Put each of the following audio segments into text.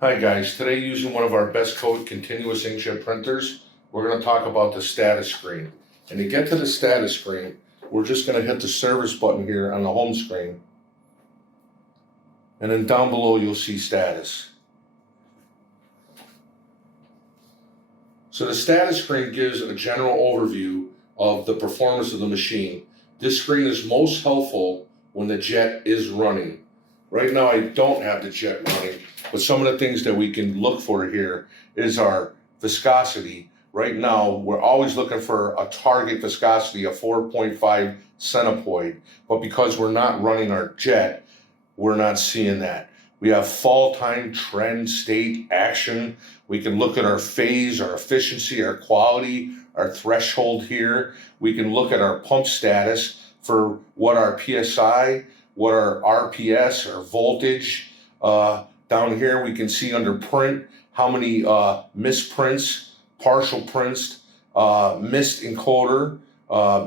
Hi guys, today using one of our BestCode continuous inkjet printers, we're going to talk about the status screen. And to get to the status screen, we're just going to hit the service button here on the home screen. And then down below you'll see status. So the status screen gives a general overview of the performance of the machine. This screen is most helpful when the jet is running. Right now I don't have the jet running, but some of the things that we can look for here is our viscosity. Right now we're always looking for a target viscosity of 4.5 centipoid, but because we're not running our jet, we're not seeing that. We have fall time, trend, state, action. We can look at our phase, our efficiency, our quality, our threshold here. We can look at our pump status for what our PSI, what our RPS, our voltage. Down here we can see under print how many misprints, partial prints, missed encoder,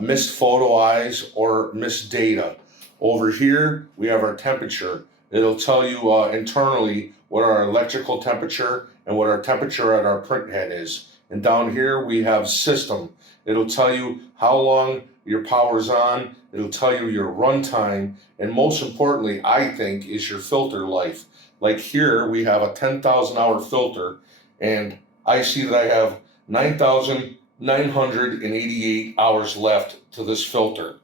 missed photo eyes, or missed data. Over here we have our temperature. It'll tell you internally what our electrical temperature and what our temperature at our print head is. And down here we have system. It'll tell you how long your power's on. It'll tell you your runtime. And most importantly, I think, is your filter life. Like here we have a 10,000 hour filter, and I see that I have 9,988 hours left to this filter.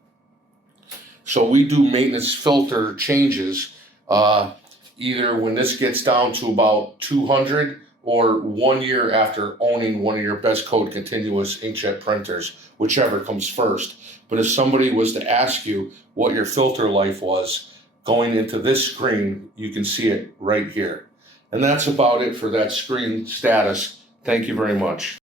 So we do maintenance filter changes either when this gets down to about 200 or 1 year after owning one of your BestCode continuous inkjet printers, whichever comes first. But if somebody was to ask you what your filter life was, going into this screen, you can see it right here. And that's about it for that screen status. Thank you very much.